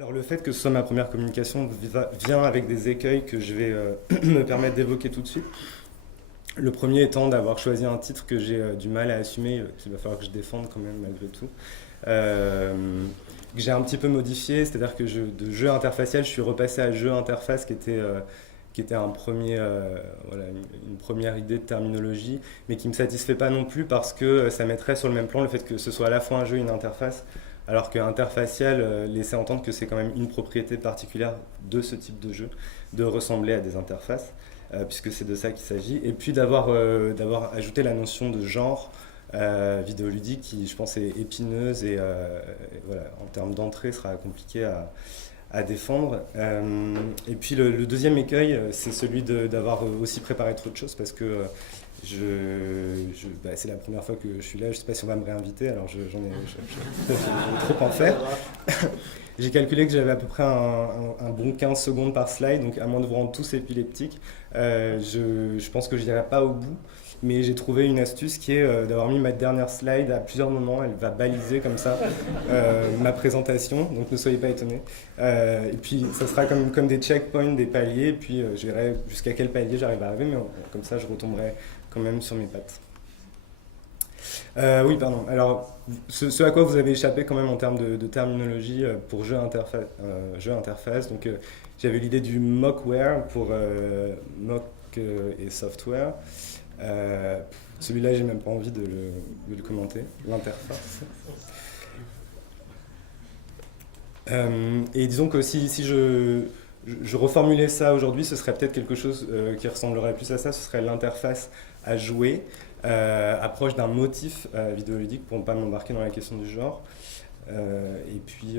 Alors le fait que ce soit ma première communication vient avec des écueils que je vais me permettre d'évoquer tout de suite. Le premier étant d'avoir choisi un titre que j'ai du mal à assumer, qu'il va falloir que je défende quand même malgré tout. Euh, que j'ai un petit peu modifié, c'est-à-dire que de jeu interfaciel, je suis repassé à jeu interface qui était voilà, une première idée de terminologie, mais qui ne me satisfait pas non plus parce que ça mettrait sur le même plan le fait que ce soit à la fois un jeu et une interface, alors que interfacial laissait entendre que c'est quand même une propriété particulière de ce type de jeu, de ressembler à des interfaces, puisque c'est de ça qu'il s'agit, et puis d'avoir ajouté la notion de genre vidéoludique qui, je pense, est épineuse et voilà, en termes d'entrée, sera compliqué à défendre. Et puis le deuxième écueil, c'est celui d'avoir aussi préparé trop de choses parce que c'est la première fois que je suis là, je ne sais pas si on va me réinviter, alors je vais trop en faire. J'ai calculé que j'avais à peu près un bon 15 secondes par slide, donc à moins de vous rendre tous épileptiques, je pense que je n'irai pas au bout. Mais j'ai trouvé une astuce qui est d'avoir mis ma dernière slide à plusieurs moments. Elle va baliser comme ça ma présentation, donc ne soyez pas étonnés. Et puis ça sera comme des checkpoints, des paliers, et puis je verrai jusqu'à quel palier j'arrive à arriver, mais comme ça je retomberai quand même sur mes pattes. Oui, pardon. Alors, ce à quoi vous avez échappé quand même en termes de terminologie pour jeu interface, donc j'avais l'idée du mockware pour mock et software. Euh, Celui-là, j'ai même pas envie de le commenter, l'interface. Et disons que si je reformulais ça aujourd'hui, ce serait peut-être quelque chose qui ressemblerait plus à ça, ce serait l'interface à jouer, approche d'un motif vidéoludique pour ne pas m'embarquer dans la question du genre. Et puis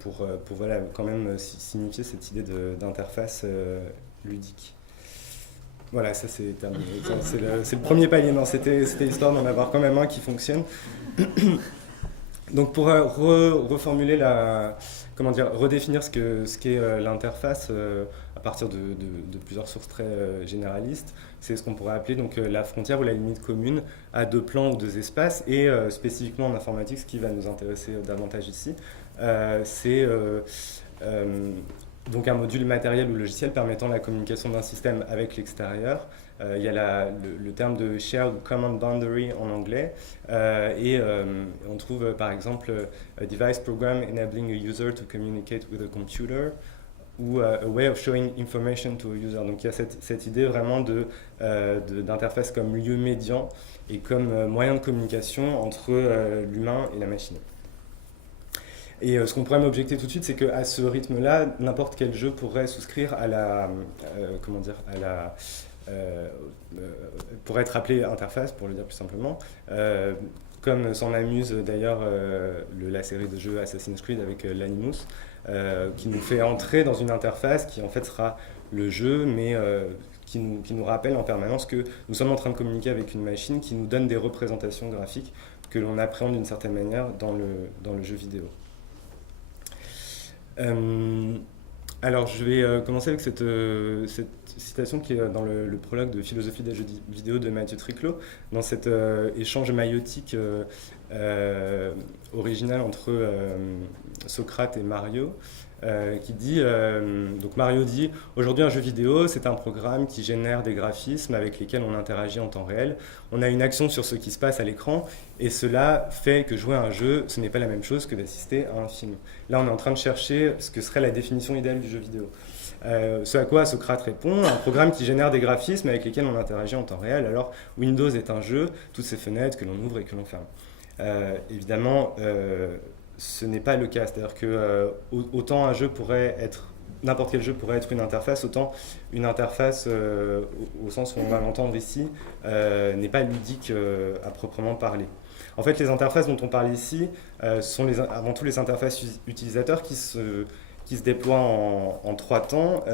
pour voilà, quand même signifier cette idée d'interface ludique. Voilà, ça c'est terminé. C'est le premier palier. Non, c'était histoire d'en avoir quand même un qui fonctionne. Donc pour reformuler comment dire, redéfinir ce qu'est l'interface à partir de plusieurs sources très généralistes, c'est ce qu'on pourrait appeler donc la frontière ou la limite commune à deux plans ou deux espaces, et spécifiquement en informatique, ce qui va nous intéresser davantage ici, c'est donc un module matériel ou logiciel permettant la communication d'un système avec l'extérieur. Il y a le terme de shared common boundary en anglais, et on trouve par exemple a device program enabling a user to communicate with a computer, ou a way of showing information to a user. Donc il y a cette idée vraiment d'interface comme lieu médian et comme moyen de communication entre l'humain et la machine. Et ce qu'on pourrait m'objecter tout de suite, c'est qu'à ce rythme-là, n'importe quel jeu pourrait souscrire à comment dire, pour être appelé interface, pour le dire plus simplement, comme s'en amuse d'ailleurs la série de jeux Assassin's Creed avec l'Animus, qui nous fait entrer dans une interface qui en fait sera le jeu, mais qui nous rappelle en permanence que nous sommes en train de communiquer avec une machine qui nous donne des représentations graphiques que l'on appréhende d'une certaine manière dans le jeu vidéo. Euh, alors, je vais commencer avec cette citation qui est dans le prologue de Philosophie des jeux vidéo de Mathieu Triclot, dans cet échange maïotique original entre Socrate et Mario, qui dit, donc Mario dit, aujourd'hui un jeu vidéo c'est un programme qui génère des graphismes avec lesquels on interagit en temps réel, on a une action sur ce qui se passe à l'écran, et cela fait que jouer à un jeu ce n'est pas la même chose que d'assister à un film. Là on est en train de chercher ce que serait la définition idéale du jeu vidéo. Ce à quoi Socrate répond, un programme qui génère des graphismes avec lesquels on interagit en temps réel. Alors Windows est un jeu, toutes ces fenêtres que l'on ouvre et que l'on ferme. Évidemment, ce n'est pas le cas. C'est-à-dire que autant un jeu pourrait être, n'importe quel jeu pourrait être une interface, autant une interface, au sens où on va l'entendre ici, n'est pas ludique à proprement parler. En fait, les interfaces dont on parle ici sont avant tout les interfaces utilisateurs qui se déploient en trois temps.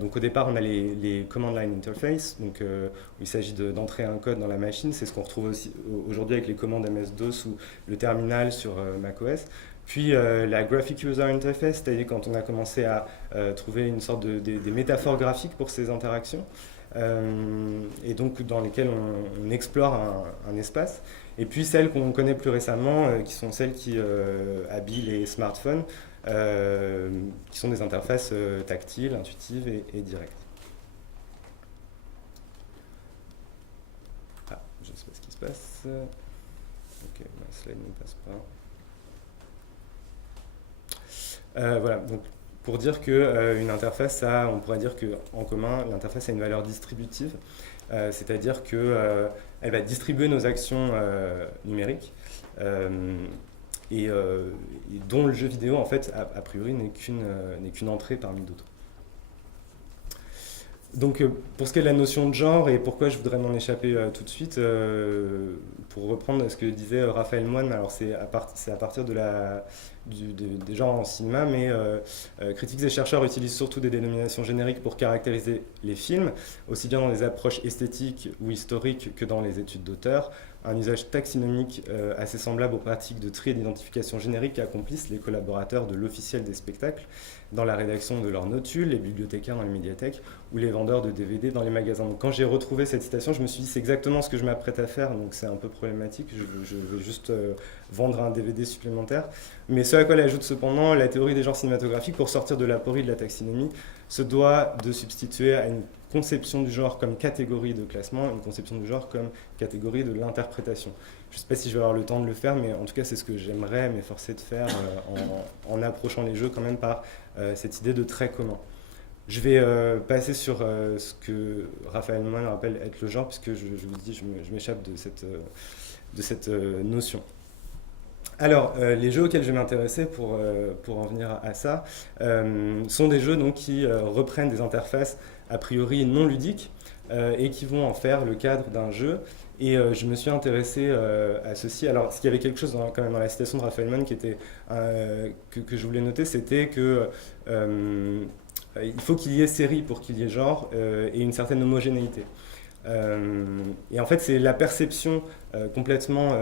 Donc au départ, on a les command line interface, donc, où il s'agit d'entrer un code dans la machine. C'est ce qu'on retrouve aussi aujourd'hui avec les commandes MS-DOS ou le terminal sur macOS. Puis la graphic user interface, c'est-à-dire quand on a commencé à trouver une sorte des métaphores graphiques pour ces interactions. et donc dans lesquelles on explore un espace. Et puis celles qu'on connaît plus récemment, qui sont celles qui habillent les smartphones, qui sont des interfaces tactiles, intuitives et directes. Ah, je ne sais pas ce qui se passe. Ok, ma slide ne passe pas. Voilà, donc pour dire qu'une interface, on pourrait dire qu'en commun, l'interface a une valeur distributive, c'est-à-dire qu'elle va distribuer nos actions numériques, et dont le jeu vidéo, en fait, a priori, n'est qu'une entrée parmi d'autres. Donc, pour ce qui est de la notion de genre et pourquoi je voudrais m'en échapper tout de suite, pour reprendre ce que disait Raphaël Moine, alors c'est à partir des genres en cinéma, mais critiques et chercheurs utilisent surtout des dénominations génériques pour caractériser les films, aussi bien dans des approches esthétiques ou historiques que dans les études d'auteur. Un usage taxinomique assez semblable aux pratiques de tri et d'identification générique qu'accomplissent les collaborateurs de l'officiel des spectacles dans la rédaction de leurs notules, les bibliothécaires dans les médiathèques ou les vendeurs de DVD dans les magasins. Donc quand j'ai retrouvé cette citation, je me suis dit c'est exactement ce que je m'apprête à faire, donc c'est un peu problématique, je vais juste vendre un DVD supplémentaire. Mais ce à quoi elle ajoute cependant, la théorie des genres cinématographiques, pour sortir de l'aporie de la taxinomie, se doit de substituer à une conception du genre comme catégorie de classement, une conception du genre comme catégorie de l'interprétation. Je ne sais pas si je vais avoir le temps de le faire, mais en tout cas c'est ce que j'aimerais m'efforcer de faire en approchant les jeux quand même par cette idée de trait commun. Je vais passer sur ce que Raphaël Moine rappelle être le genre, puisque je vous dis, je m'échappe de cette notion. Alors, les jeux auxquels je vais m'intéresser pour en venir à ça sont des jeux donc, qui reprennent des interfaces a priori non ludiques et qui vont en faire le cadre d'un jeu. Et je me suis intéressé à ceci. Alors, s'il y avait quelque chose quand même dans la citation de Raphaël Moine qui était, que je voulais noter, c'était que il faut qu'il y ait série pour qu'il y ait genre et une certaine homogénéité. Et en fait, c'est la perception complètement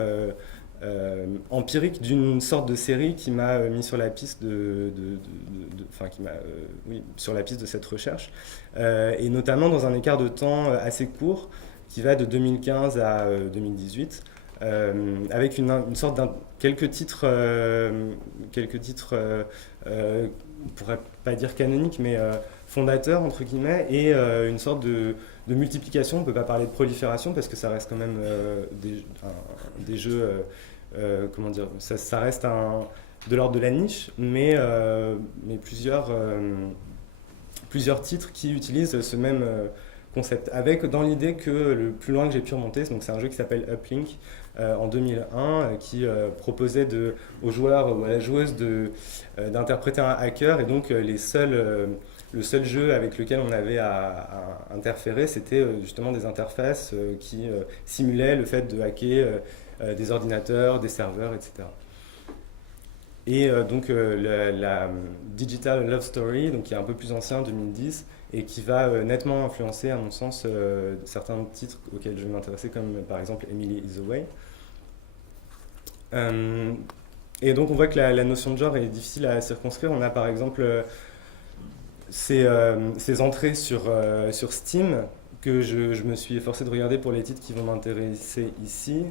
empirique d'une sorte de série qui m'a mis sur la piste sur la piste de cette recherche, et notamment dans un écart de temps assez court qui va de 2015 à 2018, avec une sorte quelques titres, on pourrait pas dire canoniques, mais fondateurs entre guillemets, et une sorte de multiplication. On ne peut pas parler de prolifération parce que ça reste quand même des jeux, comment dire, ça reste de l'ordre de la niche, mais plusieurs titres qui utilisent ce même concept, avec dans l'idée que le plus loin que j'ai pu remonter, donc c'est un jeu qui s'appelle Uplink en 2001, qui proposait aux joueurs ou à la joueuse d'interpréter un hacker, et donc le seul jeu avec lequel on avait à interférer, c'était justement des interfaces qui simulaient le fait de hacker des ordinateurs, des serveurs, etc. Et donc la Digital Love Story, donc qui est un peu plus ancien, 2010, et qui va nettement influencer, à mon sens, certains titres auxquels je vais m'intéresser, comme par exemple Emily is Away. Et donc on voit que la notion de genre est difficile à circonscrire. On a par exemple ces entrées sur Steam, que je me suis efforcé de regarder pour les titres qui vont m'intéresser ici,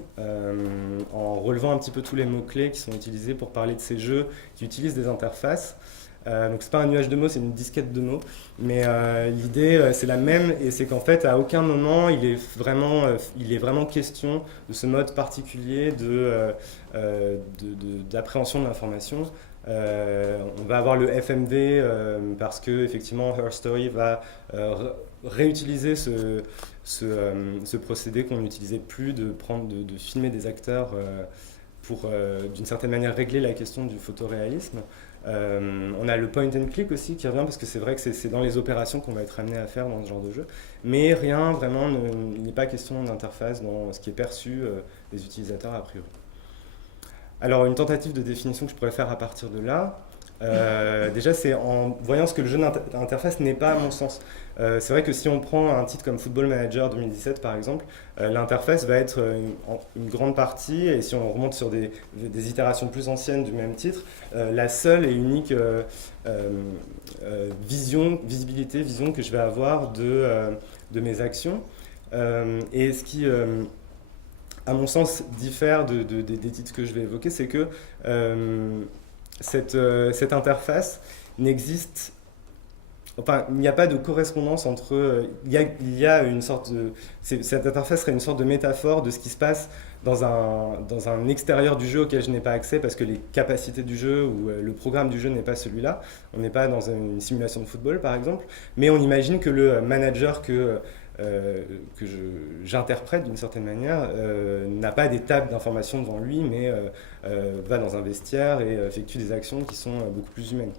en relevant un petit peu tous les mots-clés qui sont utilisés pour parler de ces jeux qui utilisent des interfaces. Donc c'est pas un nuage de mots, c'est une disquette de mots, mais l'idée c'est la même, et c'est qu'en fait à aucun moment il est vraiment question de ce mode particulier d'appréhension de l'information. On va avoir le FMV parce que effectivement Her Story va réutiliser ce procédé qu'on n'utilisait plus, de filmer des acteurs pour d'une certaine manière régler la question du photoréalisme. On a le point and click aussi qui revient, parce que c'est vrai que c'est dans les opérations qu'on va être amené à faire dans ce genre de jeu, mais rien vraiment, il n'est pas question d'interface dans ce qui est perçu des utilisateurs a priori. Alors une tentative de définition que je pourrais faire à partir de là, Déjà, c'est en voyant ce que le jeu d'interface n'est pas à mon sens. C'est vrai que si on prend un titre comme Football Manager 2017 par exemple, l'interface va être une grande partie, et si on remonte sur des itérations plus anciennes du même titre, la seule et unique vision que je vais avoir de mes actions. Et ce qui, à mon sens, diffère des titres que je vais évoquer, c'est que cette interface n'existe. Enfin, il n'y a pas de correspondance entre. Il y a une sorte de. Cette interface serait une sorte de métaphore de ce qui se passe dans un extérieur du jeu auquel je n'ai pas accès parce que les capacités du jeu ou le programme du jeu n'est pas celui-là. On n'est pas dans une simulation de football, par exemple. Mais on imagine que le manager que j'interprète d'une certaine manière n'a pas des tables d'informations devant lui, mais va dans un vestiaire et effectue des actions qui sont beaucoup plus humaines.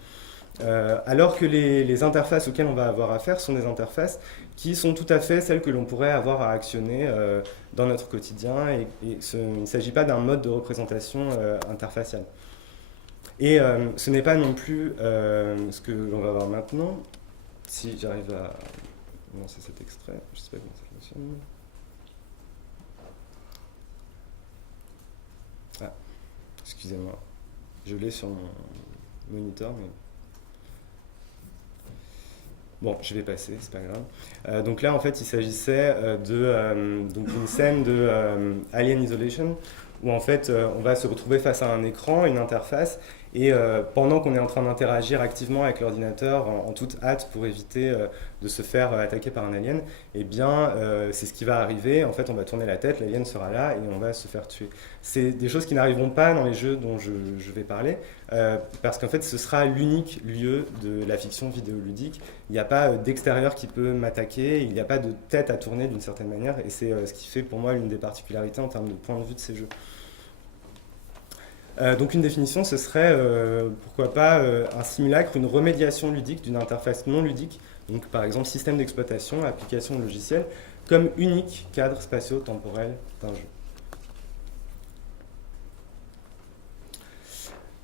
Alors que les interfaces auxquelles on va avoir affaire sont des interfaces qui sont tout à fait celles que l'on pourrait avoir à actionner dans notre quotidien, et il ne s'agit pas d'un mode de représentation interfaciale. Et ce n'est pas non plus ce que l'on va voir maintenant, si j'arrive à lancer cet extrait, je ne sais pas comment ça fonctionne. Ah, excusez-moi, je l'ai sur mon moniteur, mais... Bon, je vais passer, c'est pas grave. Donc là, en fait, il s'agissait d'une scène de Alien Isolation, où en fait, on va se retrouver face à un écran, une interface, et pendant qu'on est en train d'interagir activement avec l'ordinateur, en toute hâte pour éviter de se faire attaquer par un alien, eh bien, c'est ce qui va arriver. En fait, on va tourner la tête, l'alien sera là, et on va se faire tuer. C'est des choses qui n'arriveront pas dans les jeux dont je vais parler, parce qu'en fait, ce sera l'unique lieu de la fiction vidéoludique. Il n'y a pas d'extérieur qui peut m'attaquer, il n'y a pas de tête à tourner d'une certaine manière, et c'est ce qui fait pour moi l'une des particularités en termes de point de vue de ces jeux. Donc une définition, ce serait, pourquoi pas, un simulacre, une remédiation ludique d'une interface non ludique, donc par exemple système d'exploitation, application logicielle, comme unique cadre spatio-temporel d'un jeu.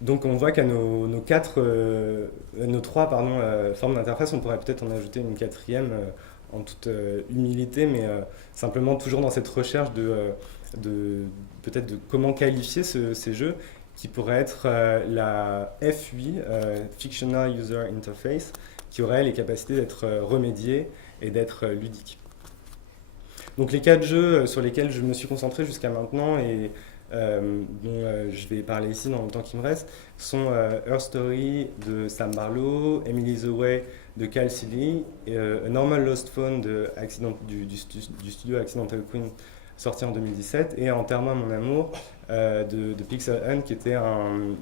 Donc on voit qu'à nos trois formes d'interface, on pourrait peut-être en ajouter une quatrième en toute humilité, mais simplement toujours dans cette recherche peut-être de comment qualifier ces jeux, qui pourrait être la FUI, Fictional User Interface, qui aurait les capacités d'être remédié et d'être ludique. Donc les 4 jeux sur lesquels je me suis concentré jusqu'à maintenant et dont je vais parler ici dans le temps qui me reste sont Her Story de Sam Barlow, Emily's Away de Cal Seeley, et A Normal Lost Phone du studio Accidental Queen, sorti en 2017, et Enterre-moi mon amour de Pixel Hunt, qui était un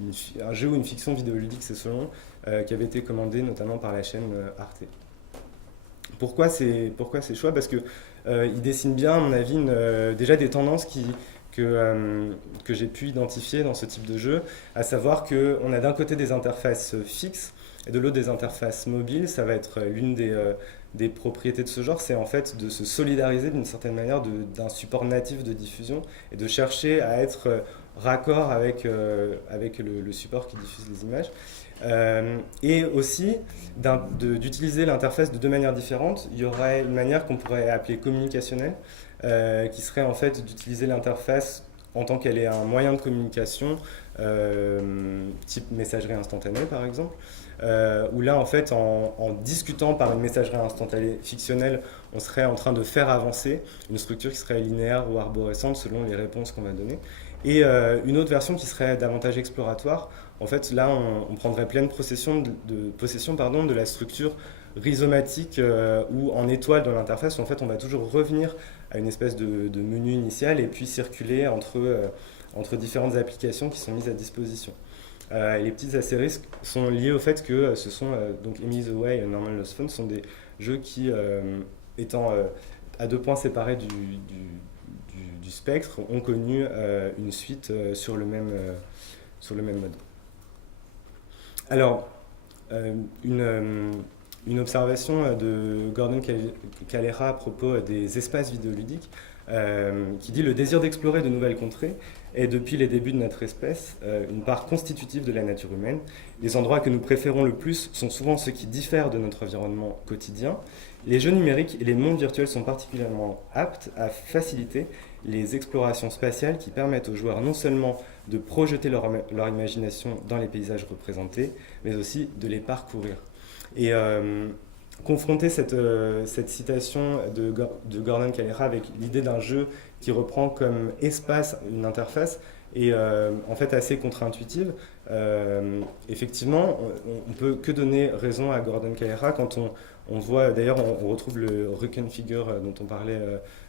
jeu ou une fiction vidéoludique, c'est selon, qui avait été commandé notamment par la chaîne Arte. Pourquoi ces choix? Parce qu'il dessine bien, à mon avis, déjà des tendances que j'ai pu identifier dans ce type de jeu, à savoir qu'on a d'un côté des interfaces fixes et de l'autre des interfaces mobiles. Ça va être l'une des propriétés de ce genre, c'est en fait de se solidariser d'une certaine manière d'un support natif de diffusion et de chercher à être raccord avec le support qui diffuse les images. Et aussi d'utiliser l'interface de deux manières différentes. Il y aurait une manière qu'on pourrait appeler communicationnelle, qui serait en fait d'utiliser l'interface en tant qu'elle est un moyen de communication, type messagerie instantanée par exemple, où là en fait en discutant par une messagerie instantanée fictionnelle, on serait en train de faire avancer une structure qui serait linéaire ou arborescente selon les réponses qu'on va donner. Et une autre version qui serait davantage exploratoire. En fait, là, on prendrait pleine possession de la structure rhizomatique ou en étoile dans l'interface, où en fait, on va toujours revenir à une espèce de menu initial et puis circuler entre différentes applications qui sont mises à disposition. Et les petits astérisques sont liés au fait que ce sont, donc Emily's Away et Normal Lost Phone, sont des jeux qui, étant à 2 points séparés du spectre, ont connu une suite sur le même mode. Alors, une observation de Gordon Calera à propos des espaces vidéoludiques. qui dit « Le désir d'explorer de nouvelles contrées est depuis les débuts de notre espèce une part constitutive de la nature humaine. Les endroits que nous préférons le plus sont souvent ceux qui diffèrent de notre environnement quotidien. Les jeux numériques et les mondes virtuels sont particulièrement aptes à faciliter les explorations spatiales qui permettent aux joueurs non seulement de projeter leur imagination dans les paysages représentés, mais aussi de les parcourir. » Et confronter cette citation de Gordon Calera avec l'idée d'un jeu qui reprend comme espace une interface est en fait assez contre-intuitive. Effectivement, on ne peut que donner raison à Gordon Calera quand on voit, d'ailleurs on retrouve le Reconfigure dont on parlait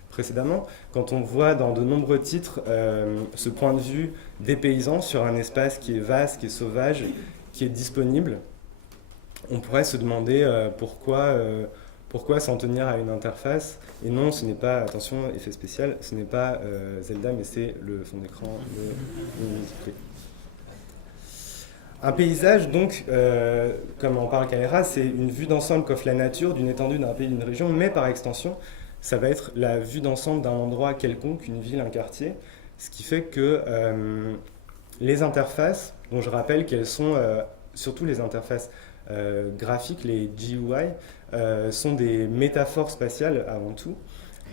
précédemment, quand on voit dans de nombreux titres ce point de vue dépaysant sur un espace qui est vaste, qui est sauvage, qui est disponible. On pourrait se demander pourquoi s'en tenir à une interface. Et non, ce n'est pas, attention, effet spécial, ce n'est pas Zelda, mais c'est le fond d'écran de Unity. Un paysage, donc, comme en parle Calera, c'est une vue d'ensemble qu'offre la nature d'une étendue, d'un pays, d'une région, mais par extension, ça va être la vue d'ensemble d'un endroit quelconque, une ville, un quartier, ce qui fait que les interfaces, dont je rappelle qu'elles sont, surtout les interfaces graphiques, les GUI, sont des métaphores spatiales avant tout,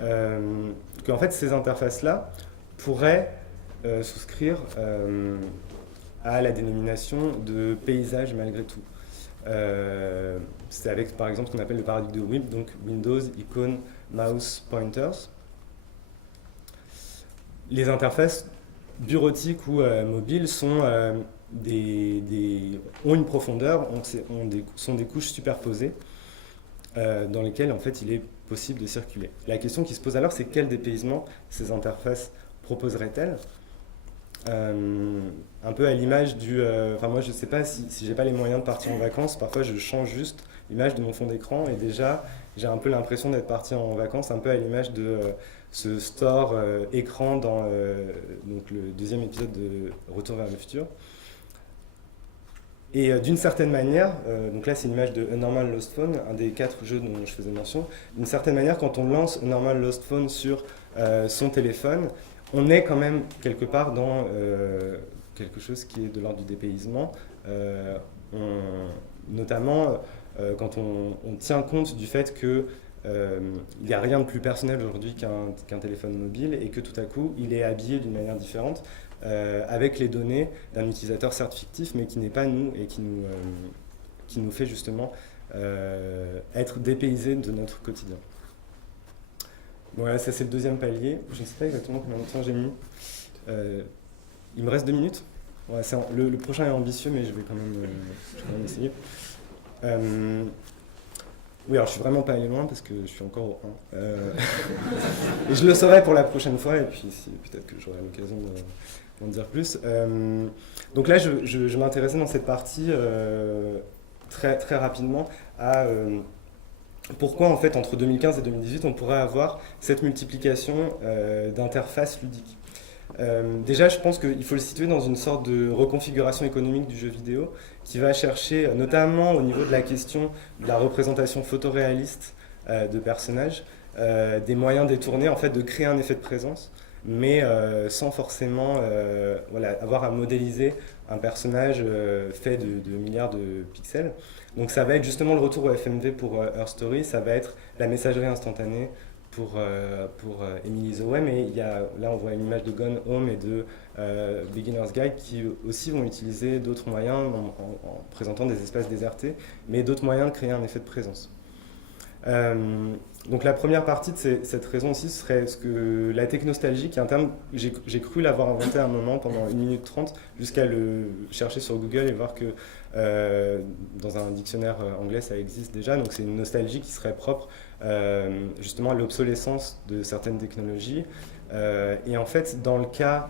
qu'en fait ces interfaces-là pourraient souscrire à la dénomination de paysage malgré tout. C'est avec par exemple ce qu'on appelle le paradigme de WIP, donc Windows, Icon, Mouse, Pointers. Les interfaces bureautiques ou mobiles sont ont une profondeur, sont des couches superposées dans lesquelles en fait il est possible de circuler. La question qui se pose alors, c'est quel dépaysement ces interfaces proposeraient-elles un peu à l'image du... Enfin moi je ne sais pas si j'ai pas les moyens de partir en vacances, parfois je change juste l'image de mon fond d'écran et déjà j'ai un peu l'impression d'être parti en vacances, un peu à l'image de ce store écran dans donc le deuxième épisode de Retour vers le futur. Et d'une certaine manière, donc là c'est une image de A Normal Lost Phone, un des 4 jeux dont je faisais mention, d'une certaine manière quand on lance A Normal Lost Phone sur son téléphone, on est quand même quelque part dans quelque chose qui est de l'ordre du dépaysement, notamment quand on tient compte du fait que il n'y a rien de plus personnel aujourd'hui qu'un téléphone mobile et que tout à coup il est habillé d'une manière différente avec les données d'un utilisateur certes fictif mais qui n'est pas nous et qui nous fait justement être dépaysés de notre quotidien. Voilà, ça c'est le deuxième palier. Je ne sais pas exactement combien de temps j'ai mis. Il me reste 2 minutes. Ouais, le prochain est ambitieux, mais je vais quand même essayer. Oui, alors je suis vraiment pas allé loin parce que je suis encore au 1. Et je le saurai pour la prochaine fois, et puis peut-être que j'aurai l'occasion d'en dire plus. Donc là, je m'intéressais dans cette partie très, très rapidement à... pourquoi en fait entre 2015 et 2018 on pourrait avoir cette multiplication d'interfaces ludiques. Déjà je pense qu'il faut le situer dans une sorte de reconfiguration économique du jeu vidéo qui va chercher notamment au niveau de la question de la représentation photoréaliste de personnages, des moyens détournés en fait de créer un effet de présence mais sans forcément avoir à modéliser un personnage fait de milliards de pixels. Donc ça va être justement le retour au FMV pour Her Story, ça va être la messagerie instantanée pour Emily the Way, mais là on voit une image de Gone Home et de Beginner's Guide qui aussi vont utiliser d'autres moyens en présentant des espaces désertés, mais d'autres moyens de créer un effet de présence. Donc la première partie de cette raison aussi serait la technostalgie, qui est un terme, j'ai cru l'avoir inventé à un moment pendant 1 minute 30, jusqu'à le chercher sur Google et voir que dans un dictionnaire anglais ça existe déjà, donc c'est une nostalgie qui serait propre justement à l'obsolescence de certaines technologies. Et en fait dans le cas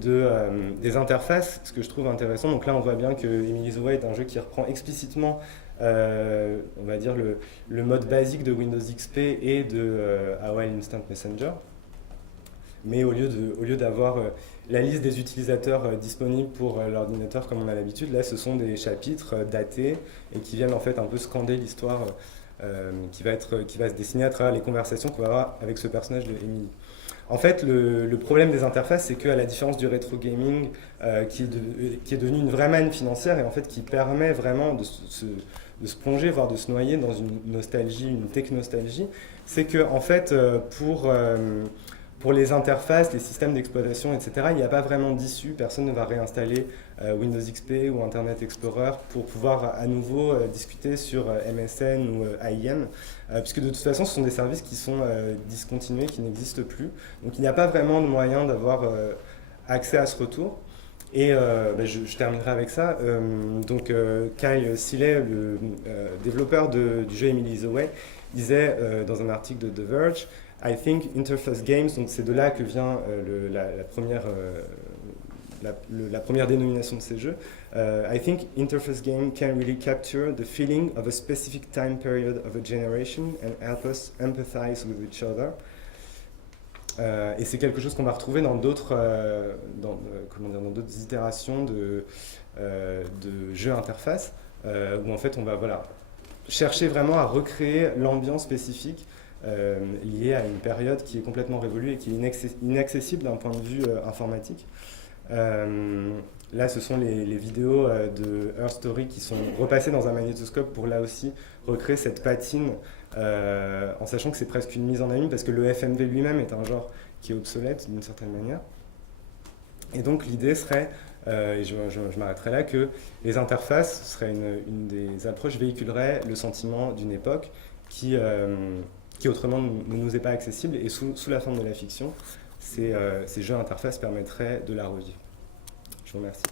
des interfaces, ce que je trouve intéressant, donc là on voit bien que Emily the Way est un jeu qui reprend explicitement on va dire le mode basique de Windows XP et de AOL Instant Messenger, mais au lieu d'avoir la liste des utilisateurs disponibles pour l'ordinateur comme on a l'habitude, là ce sont des chapitres datés et qui viennent en fait un peu scander l'histoire qui va se dessiner à travers les conversations qu'on va avoir avec ce personnage de Emily. En fait, le problème des interfaces, c'est qu'à la différence du rétro gaming, qui est devenu une vraie manne financière et en fait qui permet vraiment de se plonger, voire de se noyer dans une nostalgie, une tech-nostalgie, c'est que en fait, pour les interfaces, les systèmes d'exploitation, etc., il n'y a pas vraiment d'issue. Personne ne va réinstaller Windows XP ou Internet Explorer pour pouvoir à nouveau discuter sur MSN ou AIM, puisque de toute façon, ce sont des services qui sont discontinués, qui n'existent plus. Donc il n'y a pas vraiment de moyen d'avoir accès à ce retour. Et je terminerai avec ça. Kyle Seeley, le développeur du jeu Emily the Way, disait dans un article de The Verge, I think interface games, donc c'est de là que vient la première dénomination de ces jeux. I think interface game can really capture the feeling of a specific time period of a generation and help us empathize with each other. Et c'est quelque chose qu'on va retrouver dans d'autres dans d'autres itérations de jeux interface, où en fait on va chercher vraiment à recréer l'ambiance spécifique liée à une période qui est complètement révolue et qui est inaccessible d'un point de vue informatique. Là, ce sont les vidéos de Her Story qui sont repassées dans un magnétoscope pour là aussi recréer cette patine, en sachant que c'est presque une mise en abîme parce que le FMV lui-même est un genre qui est obsolète d'une certaine manière. Et donc l'idée serait, et je m'arrêterai là, que les interfaces seraient une des approches véhiculerait le sentiment d'une époque qui autrement ne nous est pas accessible, et sous la forme de la fiction, ces jeux interfaces permettraient de la revivre. Je vous remercie.